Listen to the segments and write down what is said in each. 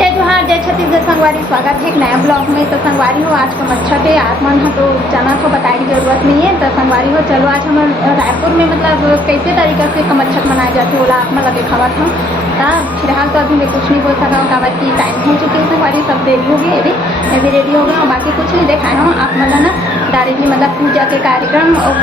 जय जोहार जय छत्तीसगढ़ संगवारी, स्वागत है एक नया ब्लॉग में। तो संगवारी हो आज कमच्छत है, आप मन हो तो जाना तो बताए की जरूरत नहीं है। तो संगवारी हो चलो आज हम रायपुर में मतलब कैसे तरीके से कमच्छत मनाए जाते बोला आप मतलब दिखावत हूँ। फिलहाल तो अभी मैं कुछ नहीं बोल सका हूँ, काबर की टाइम हो चुकी है। संगवारी सब रेडी हो गई, अभी मैं भी रेडी हो गया हूँ। बाकी कुछ नहीं दिखाया हूँ आप मतलब ना डायरेक्टली मतलब पूजा के कार्यक्रम और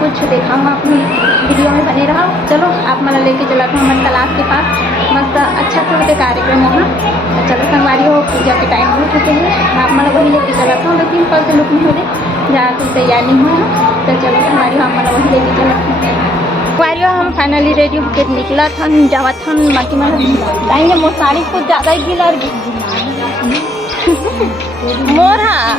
कुछ दिखाऊँ आप वीडियो में बने रहो। चलो आप मतलब लेके चला था हमारे तालाब के पास, मस्त अच्छा से होते कार्यक्रम वहाँ। तो चलो संगवारी हो पूजा के टाइम हो चुके हैं, आप मतलब वही लेके चला था लेकिन कल से लुक नहीं हो रहे जहाँ कुछ तैयार नहीं हुआ है। तो चलो संगवारी हो हम मतलब वही लेके चला था। संगवारी हो हम फाइनली रेडी होकर निकला था जावा था बाकी मतलब जाएंगे। मोर साड़ी कुछ ज़्यादा ही गीला मोर हाँ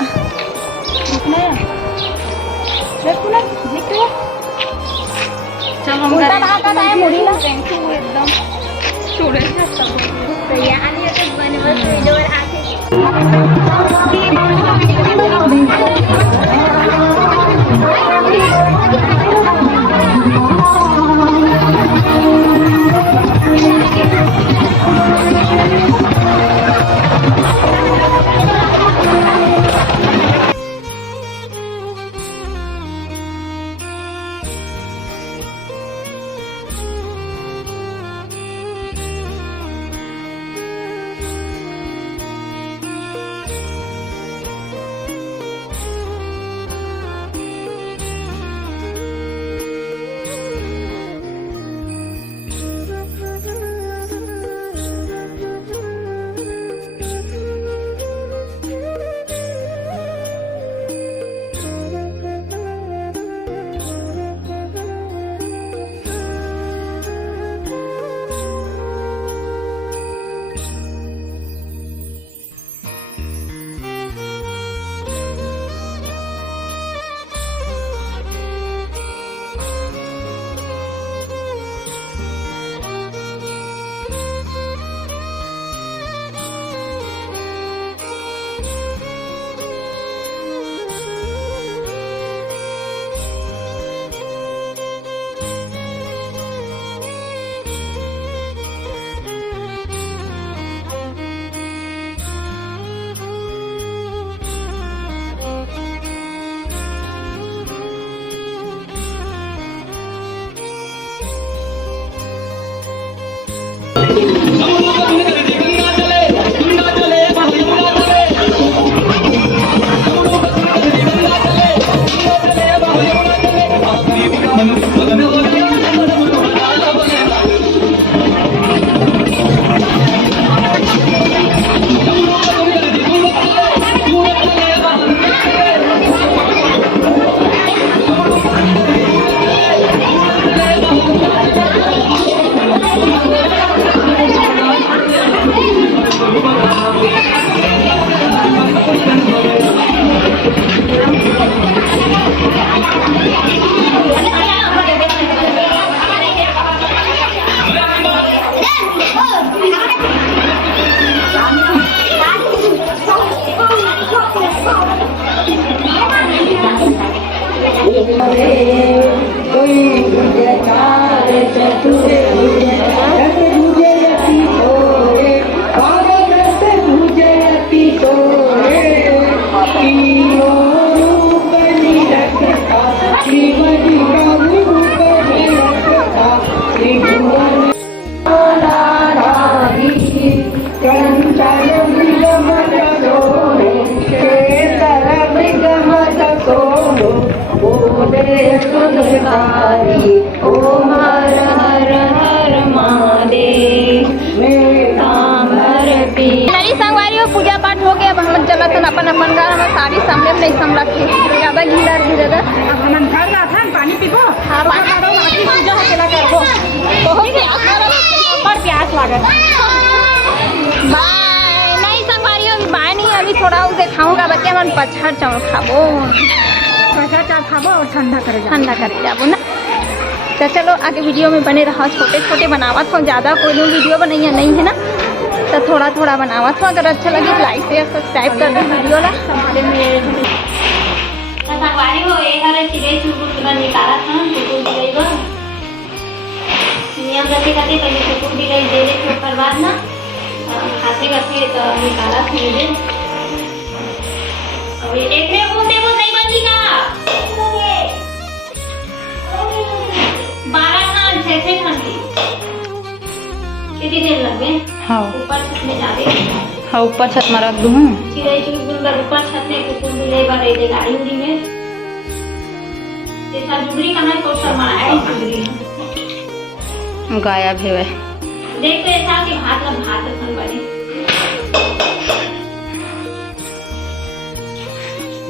उल्टा राहतात आहे मुलीला एकदम पूजा पाठ हो गया। अब हम चला था अपन अपन घर, हमारे साड़ी सामने में नहीं संभला थी ज़्यादा गीला गिरा हम घर रहा था पानी पीबो। हाँ बाकी पूजा चला करबो बहुत प्यास लागत। बाय नहीं संगवारी अभी बाय नहीं, अभी थोड़ा उसे खाऊंगा बच्चे हम पछाड़ चावल खाबो, पछाड़ चावल खाबो और ठंडा करे जाबो ना। तो चलो आगे वीडियो में बने रहा। छोटे छोटे बनावत हो, ज़्यादा कोई वीडियो बनाइए नहीं है ना, तो थोड़ा थोड़ा बनावत हो। अगर अच्छा लगे तो लाइक शेयर सब्सक्राइब कर दो वीडियो ला। हमारे में संगवारी हो एक हर चिड़ै चुकुर निकाला था चुकुर दिलाई बा नियम रखे खाते पहले चुकुर दिलाई दे दे, ओकर बाद ना घसे घसे तो निकाला थे ये। अब ये देख रहे हो देखो नहीं बनी का 12 खान 6 खान की कितनी देर लगे। हाँ ऊपर छत में जावे। हाँ ऊपर छत में रख दूँ। चिड़ै चुड़गुल का ऊपर छत में कुकुर मिले बारे दे गाड़ी उड़ी में ये साल जुगरी कहाँ है तो सब मनाया जुगरी गायब है वह। देख तो ऐसा कि भात सन बने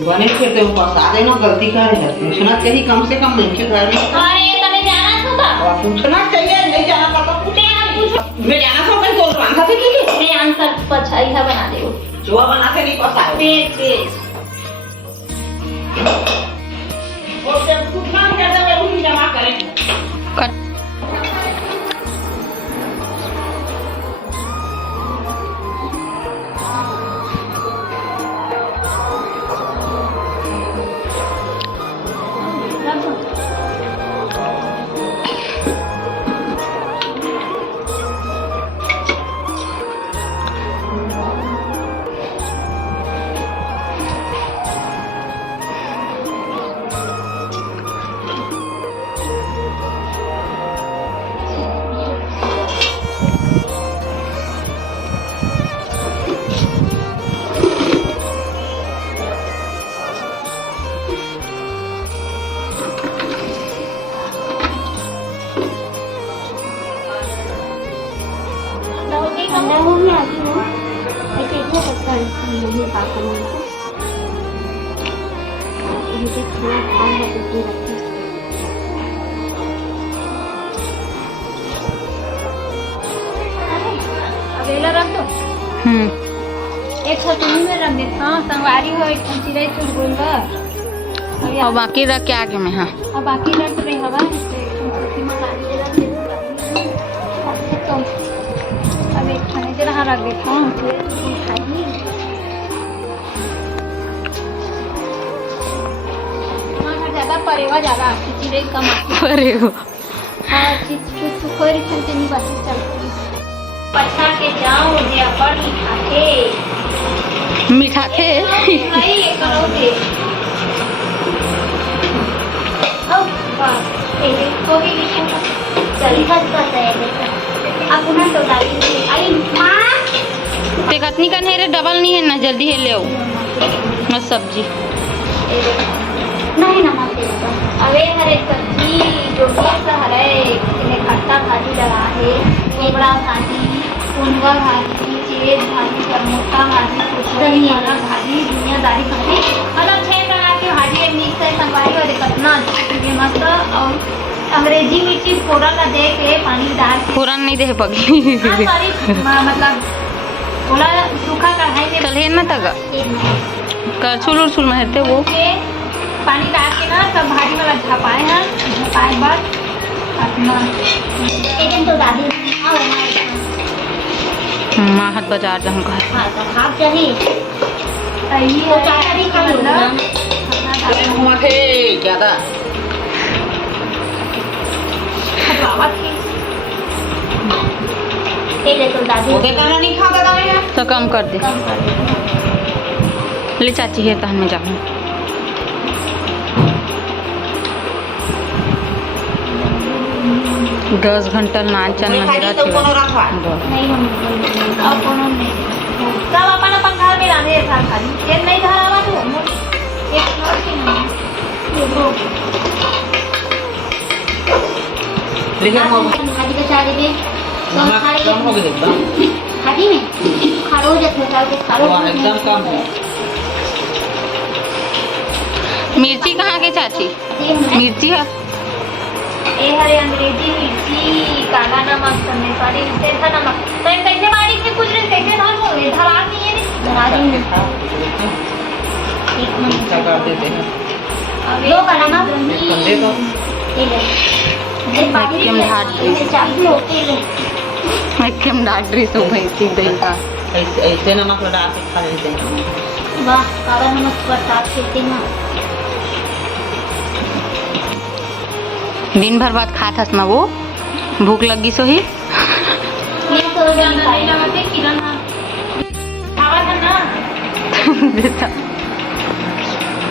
बने फिर तो बता देना गलती कर है पूछना चाहिए कम से कम मुझे घर में। अरे तने जाना था का पूछना चाहिए नहीं जाना पता पूछे हम पूछ मैं जाना था मैं बोल रहा था कि मैं आंसर पछाई है बना दे वो जुआ बनाते नहीं पता है पेज और जब पूछना ज्यादा मैं उसी जमा करेंगे कट अंदर हो गया अभी वो ऐसे इतना पक्का नहीं पा करना मुझे खाना खाना है तो रखते अवेला रख दो एक छतनी में रख देता हाँ संगवारी हो एक चिड़ै चुड़गुल का और बाकी रख के आगे में। हाँ अब बाकी रख रही हवा तो अब एक खाने से रहा रख देता हूँ खाएगी ज़्यादा परेवा ज़्यादा चिड़ै कम अरे वो हाँ चीज कोई खेलते नहीं बस चलती पछा के जाओ जे अपन खाते मीठा थे नहीं करोगे अब बात ये कोई लिखो चली बस करता है अब उन्हें तो डाली आई माँ ते कतनी का नहीं रे डबल नहीं है ना जल्दी है ले आओ ना सब्जी नहीं नमक अबे हरे सब्जी जो भी हरे इसमें खट्टा भाजी लगा है केवड़ा भाजी कुंडा भाजी चेज भाजी टमोटा भाजी दही वाला भाजी दुनियादारी भाजी मतलब 6 तरह की भाजी मिक्स है संगवारी और कितना ये मस्त और अंग्रेजी मिर्ची फोड़न ला दे के पानी डाल के फोरन नहीं दे पगली सॉरी मतलब थोड़ा सूखा कढ़ाई में चल है ना तक करछुल उछुल महते वो पानी डाल के ना सब भाजी वाला झपाए हैं झपाए बाद अपना एक तो दादी माहत बाजार जाऊँ घर हाँ तो खाप चाहिए ये चारी का मतलब हुआ थे ज्यादा तो दादी ओके कहना नहीं खाता था मैं तो कम कर दे कम कर दे ले चाची है तो हमें जाऊँ 10 घंटा नाचन मंदिरा तो कोनो रखवा नहीं हम और कोनो नहीं सब अपन अपन घर में लाने साथ खाली ये नहीं घर आवा तो एक छोड़ के नहीं लेकिन वो भाजी का चारी में तो खाली कम हो गया भाजी में खारो जैसे होता है खारो एकदम कम है मिर्ची कहाँ के चाची मिर्ची है ये हरे अंग्रेजी मिर्ची काला नमक करने वाली सेंधा नमक तो इन कैसे बारीक से कुछ नहीं कैसे धान हो गए धरार नहीं है धरा देंगे एक मिनट क्या कर देते हैं दो का नमक दे दो ये ले ये बारीक एकदम ढाट से चाबी होती है मैं क्यों डांट रही हूँ भाई ठीक दही का ऐसे नमक लगा के खा लेते हैं वाह काला नमक बरसात खेते हैं दिन भर बाद खात हस ना वो भूख लगी सो ही ये तो नहीं लगा के किरण देता।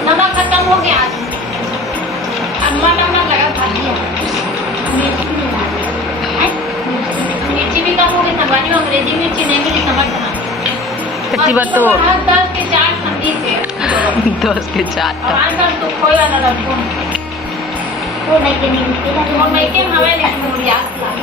नमक खत्म हो गया आज। अम्मा नमक लगा भाजी है। मिर्ची भी कम हो गई संगवारी में, अंग्रेजी मिर्ची नहीं मिली समझ ना। कच्ची बात तो 10 के 4 संदी से 10 के 4 और आज तो खोई वाला रखो वो नहीं के हमें नहीं मुड़िया